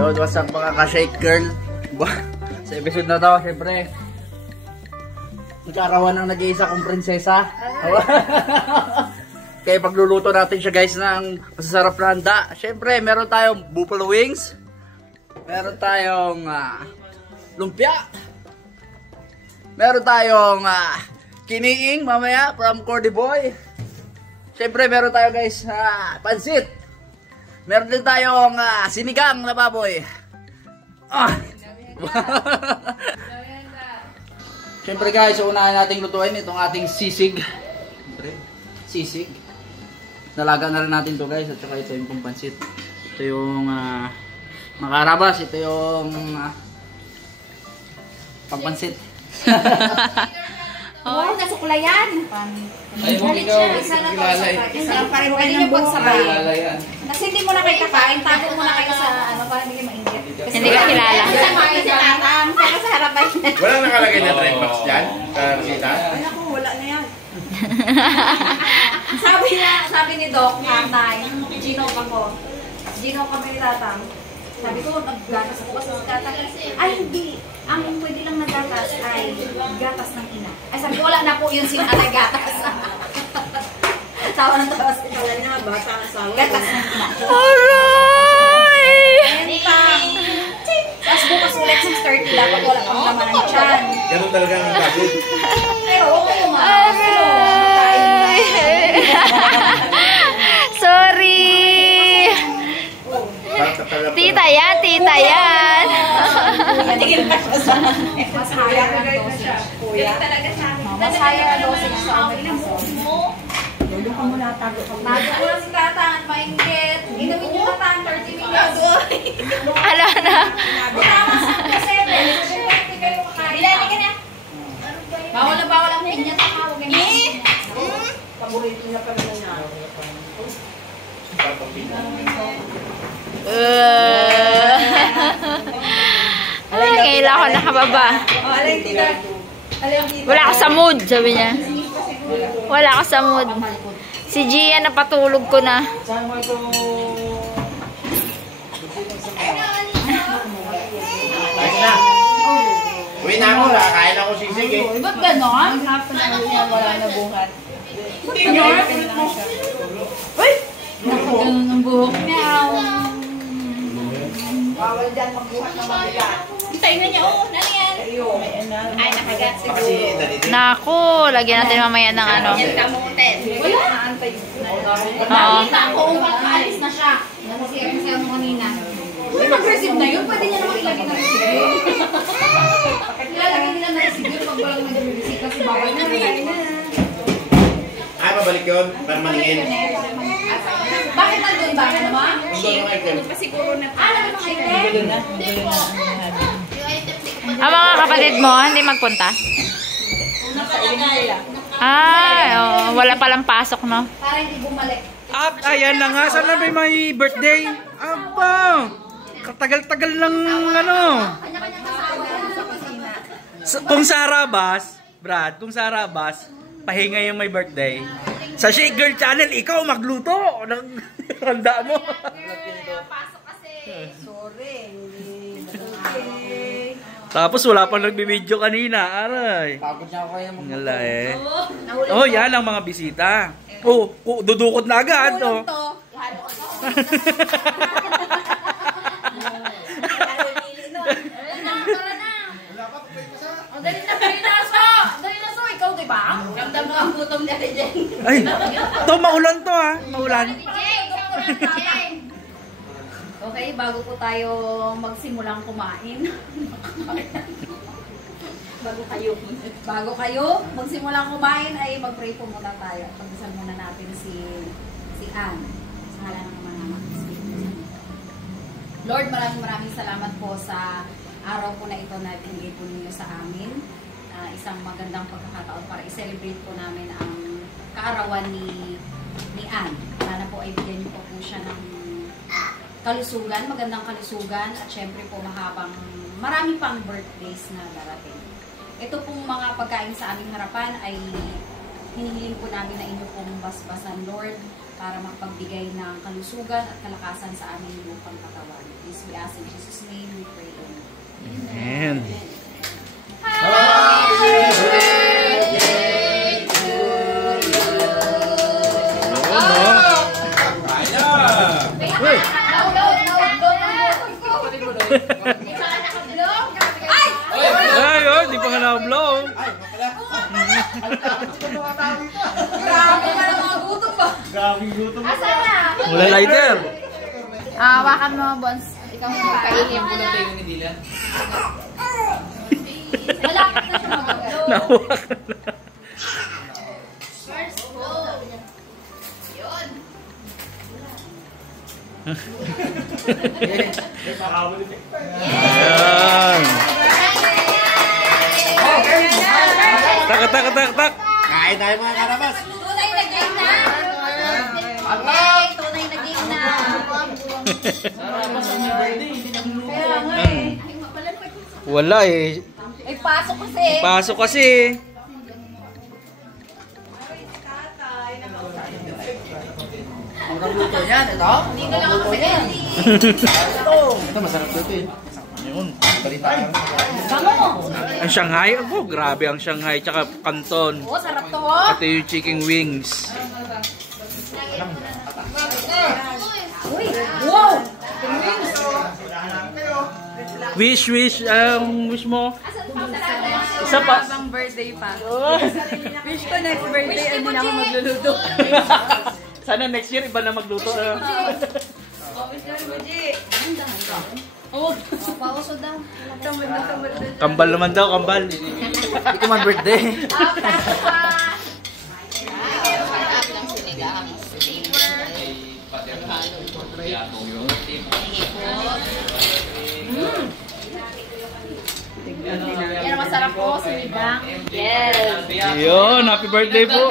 Yo, what's up mga ka-shake girl? Sa episode na to, syempre, nagkarawan ng nag-iisa kong prinsesa. Kaya pagluluto natin siya guys ng masasarap na handa. Syempre, meron tayong buffalo wings. Meron tayong lumpia. Meron tayong kiniing mamaya from Cordy Boy. Syempre, meron tayo guys pansit. Meron din tayong sinigang na baboy. Syempre guys, unahin nating lutuin itong ating sisig. Sisig. Nalaga na rin natin to guys. At saka ito yung pampansit. Ito yung makarabas. Ito yung pampansit. Oo, nasukulayan. Ay, mo ikaw. Isa lang pareho kayo ng pagsabay. Kasi hindi mo na kayo kakain. Tago mo na kayo sa para hindi mainggit. Hindi ka kilala. Sa mga sinatang. Kaya sa harapan. Walang nakalagay na trade box dyan? Karsita? Ay naku, wala na yan. Sabi ni Doc, Nay, Gino kami nilatang. Sabi ko, naggatas ako kasi sa tatang. Ay, hindi. Ang pwede lang nagatas ay gatas ng ina. Ay, sabi ko, wala na po yun sinatay gatas. Tawa ng tawa si Wala na, bata ang sawa. Gatas ng ina. Aray! Tapos bukas ulit 6:30 dapat wala kang laman ng tiyan. Ganun talaga ang bagay. Pero okay yung mga. Sorry! Tita yan, tita yan! Tingin pa siya sa mas higher ang dosage. Kuya. Mas higher ang dosage sa amin. Doon ka muna tago. Tago ko lang si Kataan, maingit. Inumin yung Kataan, 30 minutes. Ala na! Butamas ng kasi, hindi kayo makain. Bilali ka na. Bawal na bawal ang pinya. Huwag ganyan. Paborito niya pa naman niya. Kailan ako nakababa. Wala ako sa mood, sabi niya. Wala ako sa mood. Si Gia napatulog ko na. Uwi na ako, kain ako sisig eh. Ba't gano'n? Wala na buhat. Uy! Naku, ganun ang buhok niya. Bawal dyan magbuhat ng mabigat. Hintayin na niya, oh, nani yan? Ay, nakagat siguro. Naku, lagyan natin mamaya ng ano. Yan kamutin. Wala. Oo. Nakita ko kung pag-alis na siya. Nasasira siya mo kanina. Uy, nag-receive na yun. Pwede niya naman ilagay na receive. Ilalagay nila na receive yun pag walang nag-receive kasi bawal na rin. Ay, mabalik yun para maningin. Bakit nandun ba? Ano ba? Nandun pa siguro na. Ano mga item? Ang mga kapatid mo, hindi magpunta? Ah, wala palang pasok, no? Para hindi bumalik. At ayan na nga, sana may birthday. Aba, katagal-tagal ng ano. Kanya-kanya kasawa yan sa kusina. Kung sa Arabas, Brad, kung sa Arabas, pahinga yung may birthday. Sa Shake Girl Channel, ikaw magluto ng handa mo. Pasok kasi. Sorry. Tapos wala pang nagbibideo kanina, aray. Pagod niya ako kaya Ngala eh. Oh, yan ang mga bisita. Oh, dudukot na agad. Oh. Ihalo ko to. Dali na, ikaw diba? Ramdam mo ang gutom niya ni Jen. Ay, to maulan to ha. Maulan. Okay, bago po tayo magsimulang kumain. Bago kayo magsimulang kumain ay mag-pray po muna tayo. Pagdasal muna natin si Anne. Sa ngalan ng Ama ng Lord, maraming salamat po sa araw po na ito na binigay po ninyo sa amin. Isang magandang pagkakataon para i-celebrate po namin ang kaarawan ni Anne. Sana po ay bigyan niyo po siya ng kalusugan, magandang kalusugan, at syempre po marami pang birthdays na darating. Ito pong mga pagkain sa aming harapan ay hinihiling po namin na inyo pong basbasan, Lord, para mapagbigay ng kalusugan at kalakasan sa aming lupang katawan. Please, we us. In Jesus' name we pray. Amen. Ay, oh, di pa nga na-blow. Wala lighter. Hawakan mo, Bons. Ikaw mo kainin. Malapit na siya mag-blow. Nahawakan na. First blow. Yun. Ayan. Tak, tak, tak, tak. Kain tayo mga karabas. Tunay na game na. Okay, tunay na game na. Kaya nga eh. Ay, mapalapit. Wala eh. Ay, pasok kasi. Pasok kasi. Ang luto niyan, ito? Hindi na lang ako ready. Ito, masarap dito eh. Ayun. Bango mo. Ang Shanghai, oh, grabe ang Shanghai, tsaka Canton. Oo, sarap to oh. Pati yung chicken wings. Uy, wow. Wish, wish mo. Isa pa. Habang birthday pa. Wish ko next birthday, ano na ako magluluto. Sana next year iba na magluto. Wish na rin mo, G. Oh, Pauso daw. tamad na tamad na. Kambal naman daw, kambal. Hindi ko man birthday. Yan ang masarap po, sinibang. Yes. Yun, happy birthday po.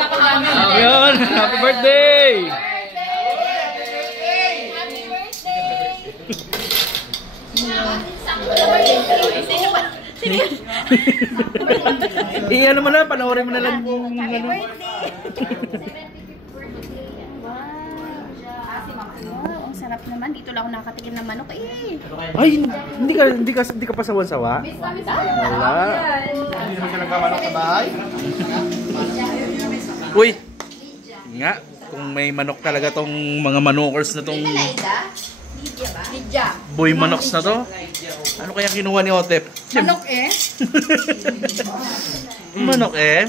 Yun, happy birthday. Happy birthday. Ano mo na, panoorin mo na lang yung ano. Wow, ang sarap naman. Dito lang ako nakatikim ng manok eh. Ay, hindi ka pa sawan-sawa? Wala. Hindi naman siya nagkamanok sa bahay. Uy. Nga, kung may manok talaga tong mga manokers na tong Lydia ba? Lydia. boy manoks na to. Ano kaya kinuha ni Otep? Manok eh? Manok eh.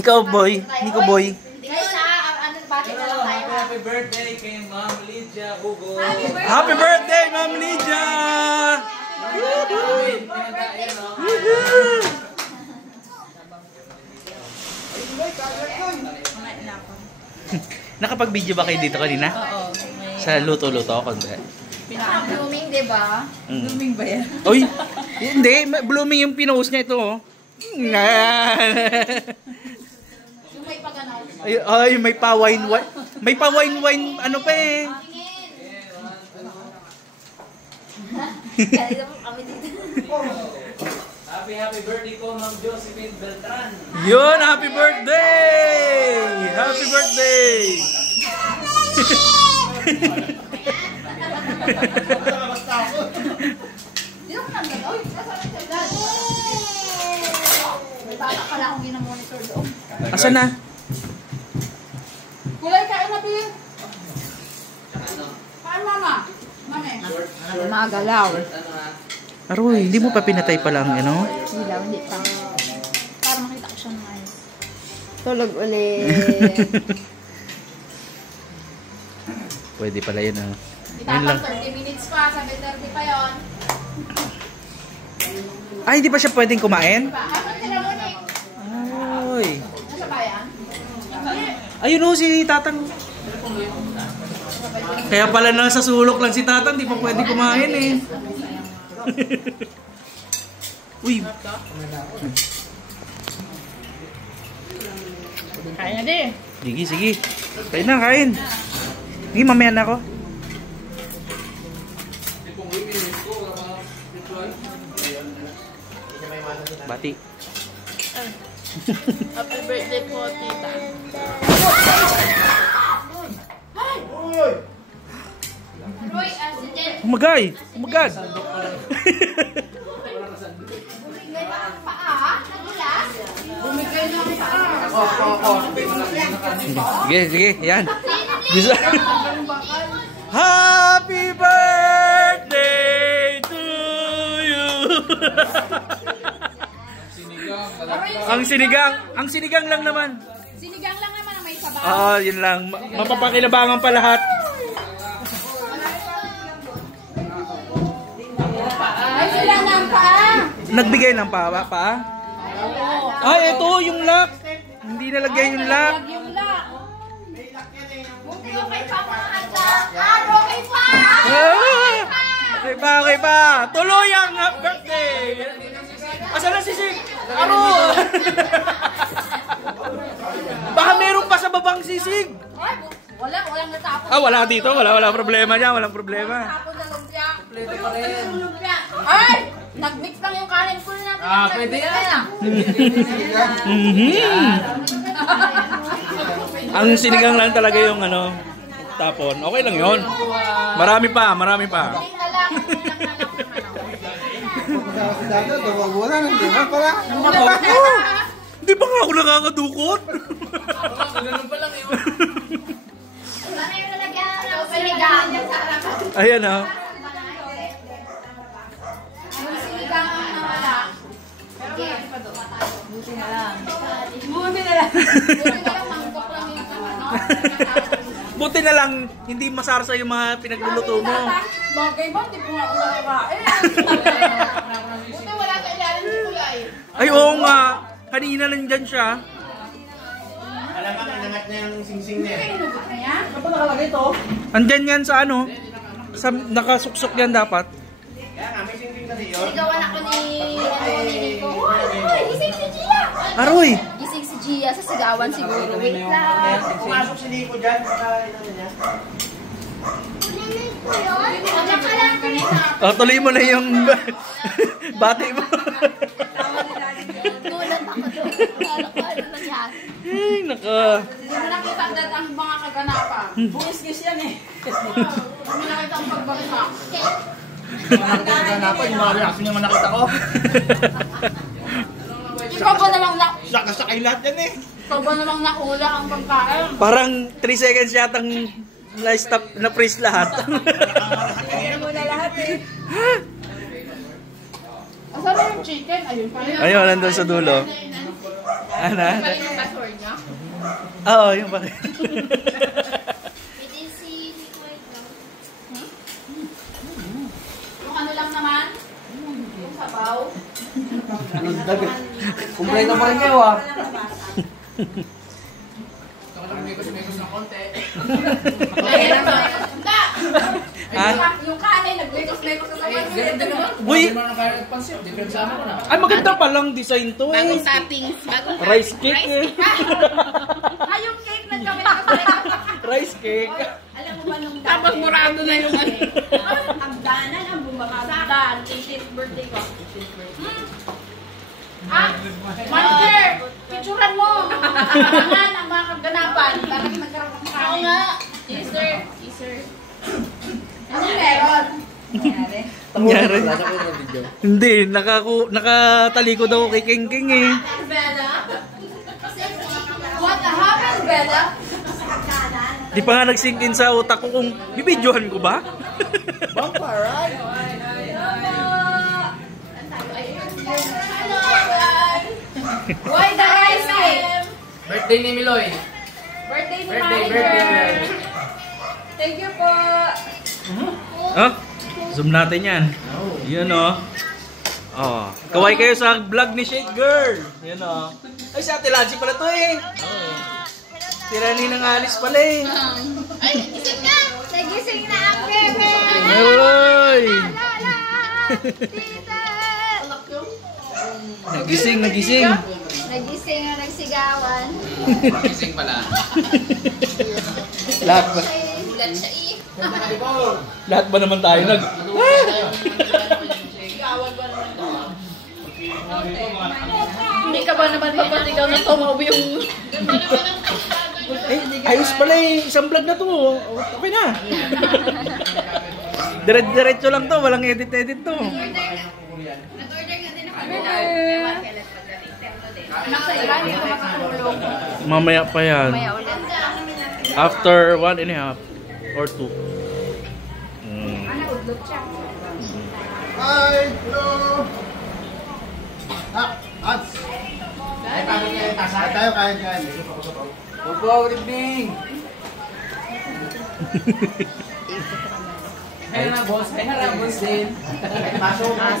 Ikaw boy, hindi ko boy. Guys ha, ano, bakit na lang tayo? Happy birthday kay Ma'am Lydia Hugo. Happy birthday, Ma'am Lydia! Nakapag-video ba kayo dito kanina? Oo. Sa luto-luto, konti. Blooming, di ba? Blooming ba yan? Uy, hindi. Blooming yung pinost niya ito, oh. Yung may paganaw. Ay, may pa-wine, may pa-wine, ano pa eh. Kaya mo kami dito. Happy birthday ko Ma'am Josephine Beltran. Yun, happy birthday! Happy birthday! Dito ko nang gano'n. May bata pala akong ginamonitor doon. Asan na? Kulay kain na din. Paano mama? Mame? Mga galaw. Aroy, hindi mo pa pinatay pala ang ano? Ilaw, hindi pa. Para makita ko siya ng ayos. Tulog ulit. Pwede pala yun, ah. Ayun lang. Itapang 30 minutes pa. Sabi 30 pa yun. Ay, hindi pa siya pwedeng kumain? Asan sila muna eh? Ay. Nasa bayan? Ayun o, si Tatang. Kaya pala nasa sulok lang si Tatang, di pa pwede kumain eh. Uy. Kaya na din. Sige, sige. Kain na, kain. Sige, mamaya na ako. Bati. Happy birthday po, tita. Roy, si Jen Umagay! Umagad! Sige, sige, yan. Happy birthday to you! Ang sinigang lang naman. Sinigang lang naman ang may sabaw. Yun lang. Mapapakinabangan pa lahat. Ay, sila na ang paa. Nagbigay ng pa? Ay, ito yung lock. Hindi nalagyan yung lock. Yung lock. Buti yung kay Papa handa. Okay pa! Okay pa. Tuloy ang birthday. Asan na si Sisig? Aro! Baka meron pa sa babang sisig. Walang natapos. Wala dito. Wala problema niya. Walang problema. Natapos na lumpia. Kompleto pa rin. Ay! Nag-mix lang yung kanin ko na. Pwede yan. Ang sinigang lang talaga yung tapon. Okay lang yun. Marami pa. Hindi ba nga ako nakakadukot? Ganun pa lang yun. Ayan Yung sinigang ang nawala. Buti na lang. Buti na lang manggok lang yung Buti na lang, hindi masarsa yung mga pinagluluto mo. Bagay ba? Hindi po nga ako nakakain. Buti wala sa ilalim ng kulay. Ay, oo nga. Kanina nandyan siya. Alam ka, nangat na yung sing-sing niya. Andyan yan sa nakasuksok yan dapat. Kaya nga, may sing-sing kasi yun. Sigawan ako ni Nico. Hoy, gising si Gia. Aroy! Gising si Gia sa sigawan siguro. Wait lang. Pumasok si Nico dyan. Niya. Andiyan ka lang kanina. Tuloy mo na yung bati mo. Gulat ako doon. Ano nangyari? Ay, naka. Hindi mo nakita agad ang mga kaganapan. Buwis-gis yan eh. Hindi mo nakita ang pagbagsak. Ganapan, yung mga reaction yung nakita ko. Ikaw ba namang Sakasakay lahat yan eh. ikaw ba namang nakula ang pagkain? Parang 3 seconds yatang na-stop, na-freeze lahat. Kaya mo na lahat eh. Asan na yung chicken? Ayun pa rin. Ayun, nandun sa dulo. Ano? Yung pasor niya? Oo, yung bakit. Yung ano lang naman? Yung sabaw? Kumpleto pa rin kayo Mekos-mekos ng konti. Yung kanin, nag-lekos-lekos sa sabaw. Ganun din naman. Uy! Hindi mo na kaya nagpansin. Different sa ko na. Ay, maganda palang design to eh. Bagong toppings. Rice cake eh. Yung cake na kami. Rice cake. Alam mo ba nung tapos murado na yung ano? Ang danan, ang bumabagdan. 18th birthday ko. Manager! Picturean mo! Abangan ang mga kaganapan. Para magkaroon ng kanin. Oo nga. Teaser. Ano meron? Nangyari. Hindi, nakatalikod ako kay King King eh. Bella? What happened, Bella? Di pa nga nag-sink in sa utak ko kung bibidyohan ko ba? Why the rice cake? Birthday ni Miloy. Birthday ni Birthday. manager. Thank you po. Zoom natin yan. Yan kaway kayo sa vlog ni Shade Girl. Yan Ay, si Ate Lancy pala to eh. Si Rani ng Alice pala eh. Ay, gising na! Nagising na ang bebe! Uy! Tita! Nagising. Nagising na nagsigawan. Gising pala. Lahat ba? Bulat siya eh. Lahat ba naman tayo Hindi ka ba naman papatigaw na tumabi yung... ayos pala eh. Isang vlog na to. Okay na. Diretso lang to, walang edit-edit to. Mamaya pa yan. After 1.5 or 2. Hi! Hello! Hans! Tayo kain dyan. Opo, good evening. Ayun na, boss. Ayun na, boss din.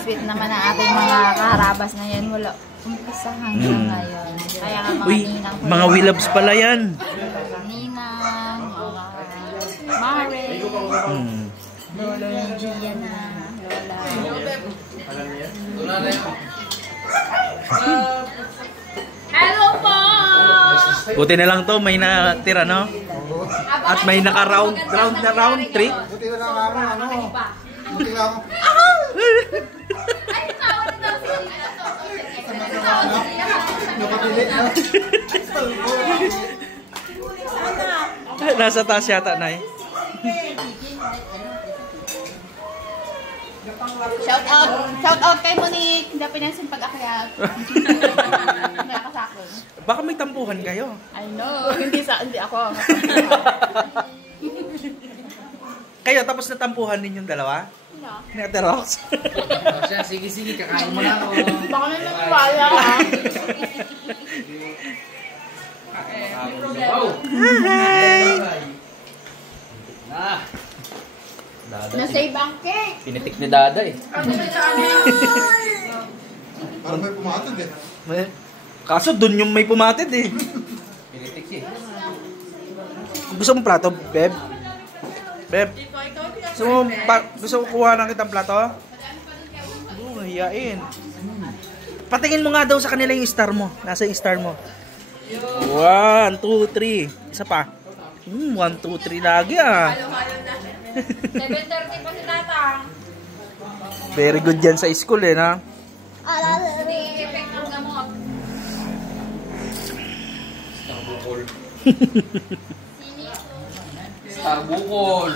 Sweet naman ang ating mga kaharabas na yan. Wala umpisa hanggang ngayon. Kaya nga mga Uy, ninang ko. mga Willabs pala yan. Ninang, mga Mare, Lolo ni Gian na, Lola. Hello po! Buti na lang to, may natira, no? At may naka-round trick. Buti na lang ako, ano? Buti na ako. Napapili na. Nasa taas yata, Nay. Shout out kay Monique. Hindi pinansin pag-akyat. Nakakasakon. Baka may tampuhan kayo. I know. Hindi ako. Kayo, tapos natampuhan ninyong dalawa? Ni Ate Rox? Sige, kakain mo na ako. Baka na nagwala. Na-save ang cake. Pinitik ni Dada eh. Parang may pumatod eh. Kaso dun yung may pumatid eh. Pinitik eh. Gusto mo plato, Beb? Beb? Gusto mo kuha ng kitang plato? Oo, hiyain. Patingin mo nga daw sa kanila yung star mo. Nasa yung star mo. 1, 2, 3. Isa pa. 1, 2, 3 lagi ah. 7:30 pa si Tatang. Very good yan sa school eh, na? Effect ng gamot. Bukol.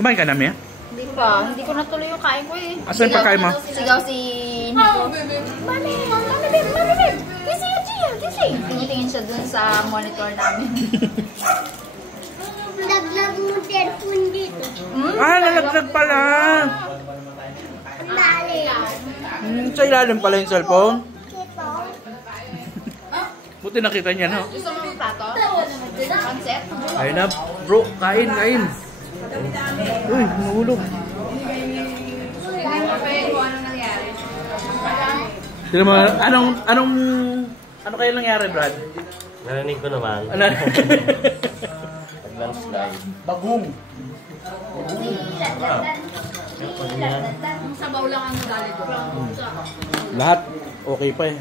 Kumain ka namin? Hindi pa. Hindi ko natuloy yung kain ko eh. Asan yung pagkain mo? Sigaw si Nico. Mami, babe. Kisi yung Gia, kisi. Tingin siya dun sa monitor namin. Laglag mo cellphone dito. Nalaglag pala. Dali. Sa ilalim pala yung cellphone. Ito. Buti nakita niya, no? Gusto mo yung plato? Concept? Ayun na, bro. Kain. Uy, nahulog. Tingnan mo pa yun kung anong nangyari. Tignan mo, ano kayo nangyari, Brad? Narinig ko naman. Ano? Advance live. Bagong. Ang sabaw lang ang dali ko. Lahat, okay pa eh.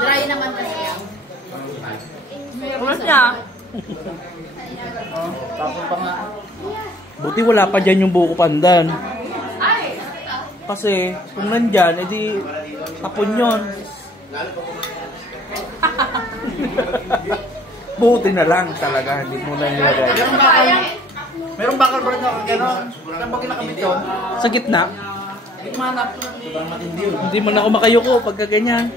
Dry naman kasi yan. Ano siya? Tapos pa nga. Buti wala pa dyan yung buko pandan. Kasi, kung nandyan, edi tapon yun. Buti na lang talaga, hindi mo na nilagay. Merong bakal brad na gano'n. Saan ba kinakamit yun? Sa gitna, Hindi ko mahanap. Matindi yun. hindi mo na ako makayuko pagka ganyan.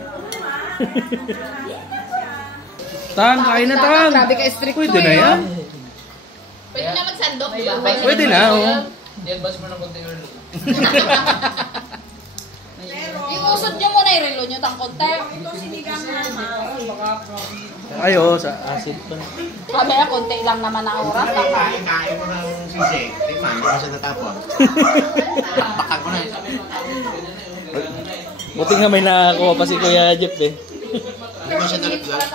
Tang, kain na Tang. Grabe ka strict Pwede na yan. Pwede na magsandok, di ba? Pwede na, oh. I-advance mo ng konti yun. Yung usod nyo muna yung relo nyo, tang konti. Ay, oh, sa acid pa. Sabi na, konti lang naman ang oras. Kain mo ng sisig. Tikman, baka siya natapon. Bakag mo na yun. Buti nga may nakakuha pa si Kuya Jeff eh. Hindi mo siya nalaglag.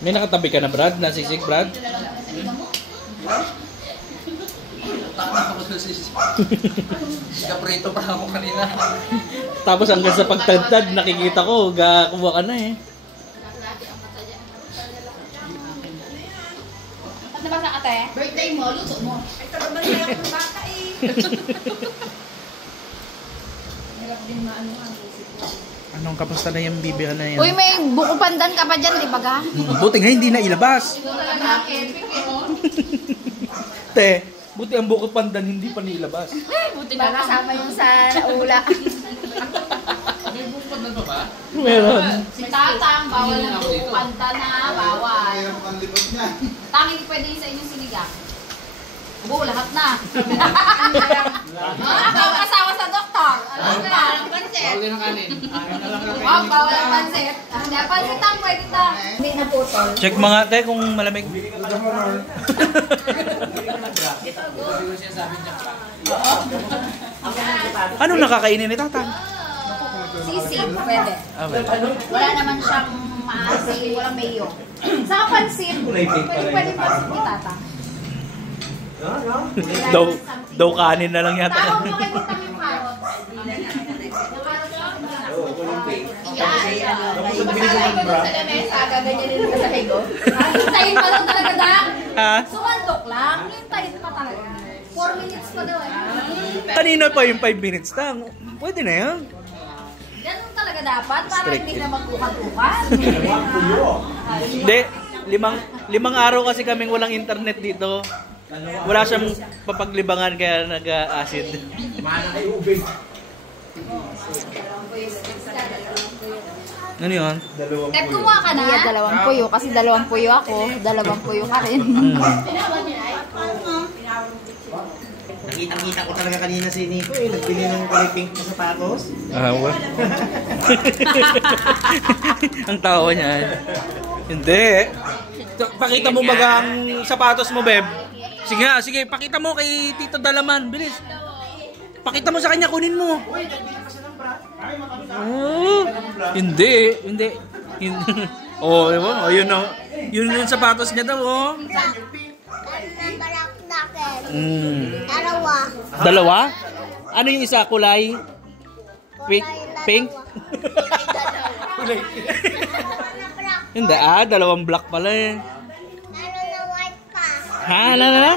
May nakatabi ka na, Brad? Nasisig, Brad? Kaprito pa ako kanina. Tapos hanggang sa pagtagtad, nakikita ko, gakuha ka na eh. Ano ba sa ate? Birthday mo, luto mo. Ay, tagal na yung bata eh. Anong kamusta na yung bibihan na yan? Uy, may buko pandan ka pa dyan, di ba ga? Buti nga hindi na ilabas. Te, buti ang buko pandan hindi pa nilabas. Buti na kasama yung sa ula. May bukod na to ba? Meron. Si Tatang, bawal ng buko pandan na, bawal. Tanging pwede yung sa inyong sinigang. Buo, lahat na. Bawal kasawa sa doktor. Alam na, ang pansit. Bawal din ang kanin. Wow, bawal ang pansit. Hindi, pansit ang pwede ta. Hindi na putol. Check mga te kung malamig. Ano nakakainin ni Tatang? Sisig, pwede. Well. Wala naman siyang maasim, walang mayo. Sa pansit, pwede pansit ni Tatang. daw kanin na lang yata. Tawag mo kay Tatang yung carrots. Hintayin pa lang talaga, Dak. Ha? Sumandok lang. Hintayin pa talaga. 4 minutes pa daw eh. Kanina pa yung 5 minutes lang. Pwede na yan. Ganun talaga dapat para hindi na magkukat-ukat. Hindi, limang araw kasi kaming walang internet dito. Wala siyang papaglibangan kaya nag-acid. Ano yun? Tep, kumuha ka na? Iya, 2 puyo. Kasi 2 puyo ako, 2 puyo ka rin. Nakita-kita ko talaga kanina si Nico eh. Nagbili ng kulay pink na sapatos. What? Ang tawa niya. Hindi. Pakita mo baga ang sapatos mo, Beb. Sige, pakita mo kay Tito Dalaman. Bilis. Pakita mo sa kanya, kunin mo. Oh, hindi. Oh, ayun na. Yun yung sapatos niya daw, oh. Dalawa? Ano yung isa? Kulay? Pink? Hindi, 2 black pala eh. Ha? Ano?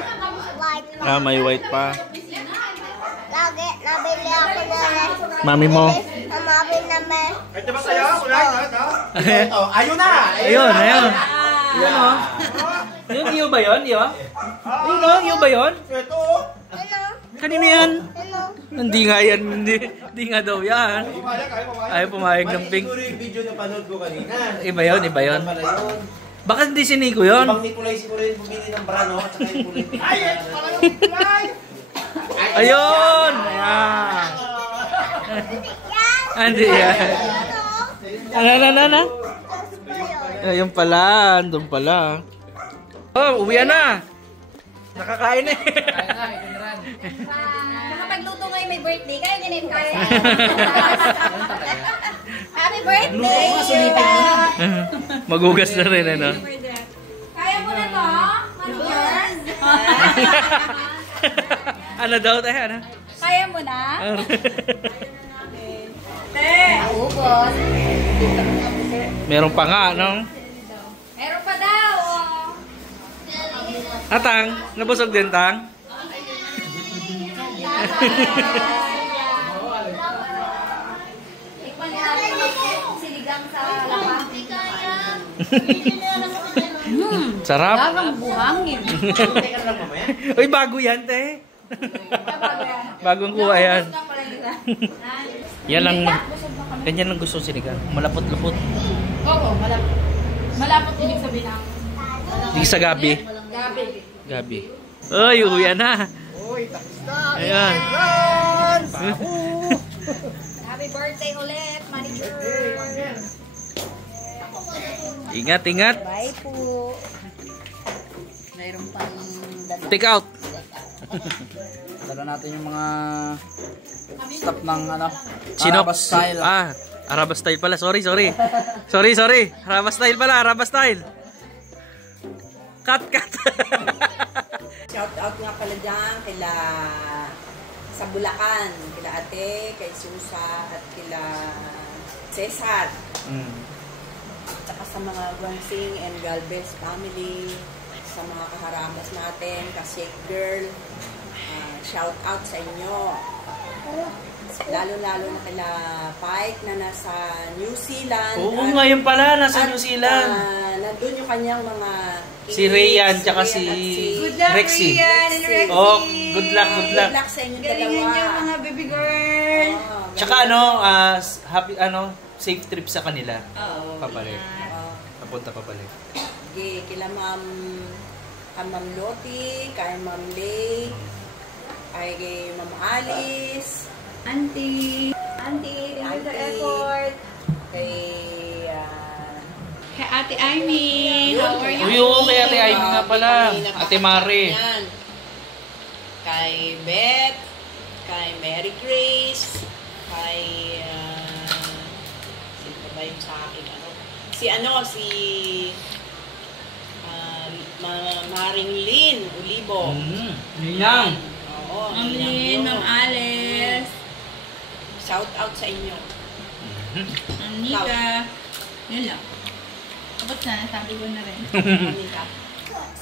Ah, may white pa. Lagi, nabili ako na. Mami mo? Mami naman. Ito ba sa'yo? Ito, ayun na! Ayun. Ayun o. Yung iyo ba yun? Iyo? Ayun o, iyo ba yun? Ito! Ano? Kanino yan? Ano? Hindi nga yan. Hindi nga daw yan. Ayaw pumayag ng pink. Siguro yung video na panood ko kanina. Iba yun. Pala yun. Baka hindi si Nico yun. Ibang Nicolay siguro yung bumili ng brano at saka yung kulay pink. Ay, ito pala yung Nicolay! Ayun! Ayan. Hindi yan. Ano? Ayun pala. Doon pala. Oh, uwian na. Nakakain eh. Nakapagluto ngayon may birthday. Kaya niya rin kaya. Happy birthday! Magugas na rin, ano? Kaya mo na to? Manuers? Ano daw tayo, ano? Kaya mo na? Ubos. Meron pa nga, no? Meron pa daw. Tang, nabusog din, Tang? Ikman natin siligang sa lapang. Sarap. Parang buhangin. Uy, bago yan, te. Bagong kuha yan. Yan lang. Ganyan lang gusto sinigang. Malapot-lapot. Oo, malapot ibig sabihin ng Di sa gabi. Gabi. Uy, uwi na. Ayan. happy birthday ulit, manager. Ingat. Bye po. Mayroon pang dalawa. Take out. Dala natin yung mga stuff ng Sinop. Arabas style. Arabas style pala. Sorry. Arabas style pala. Arabas style. Cut. Shout out nga pala dyan kila sa Bulacan, kila Ate, kay Susa, at kila Cesar. Tsaka sa mga Guansing and Galvez family, sa mga kaharabas natin, ka-Shake Girl, shout out sa inyo. Lalo-lalo na kila Pike na nasa New Zealand. Oo, ngayon pala, nasa New Zealand. Nandun yung kanyang mga Si Rayan, tsaka si Rexy. Oh, good luck, good luck. Good luck sa inyong dalawa. Galingan niyo mga baby girl. Tsaka happy, safe trip sa kanila. Oo. Papalik. Papunta papalik. Okay, kila Ma'am Loti, kay Ma'am Lay, kay Ma'am Alice, Auntie, thank you for the effort. kay Kay Ate Amy, how are you? Uy, oo, kay Ate Amy nga pala. Ate Mare. Kay Beth, kay Mary Grace, kay sino ba yung sa akin? Si Maring Lynn Ulibo. Ninang. Oo, Ma'am Lynn, Ma'am Alice, shout out sa inyo. Ma'am Nika. Yun lang. Tapos na, sabi ko na rin.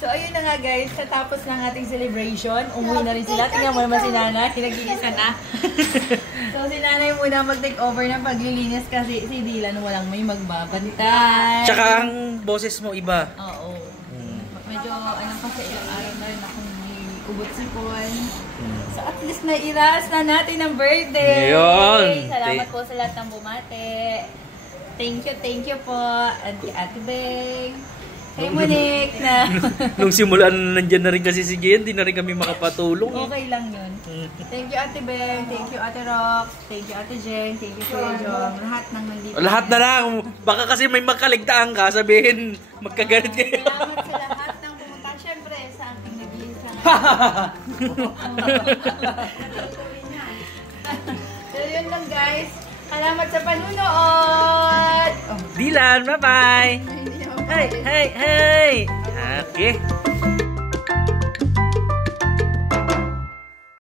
So, ayun na nga guys, katapos ng ating celebration, umuwi na rin sila. Tingnan mo naman si Nanay, nag-iisa na. So, si Nanay muna mag-take over ng paglilinis kasi si Dylan walang may magbabantay. Tsaka ang boses mo iba. Oo. Medyo, kasi ilang araw na rin akong ubot sipon. So, at least nairas na natin ang birthday. Yun. Salamat po sa lahat ng bumate. Thank you po. Ate Beng. Kay Monique na. Nung simulan, nandyan na rin kasi si Jen, hindi na rin kami makapatulong. Okay lang yun. Thank you Ate Beng, thank you Ate Rock, thank you Ate Jen, thank you Kuya Jong. Lahat ng nandito. Lahat na lang. Baka kasi may magkaligtaan ka, sabihin, magkagalit kayo. Salamat sa lahat ng pumunta. Siyempre, sa aking nag-iisa. So yun lang guys. Salamat sa panunood. Dylan, bye-bye. Hey. Okay.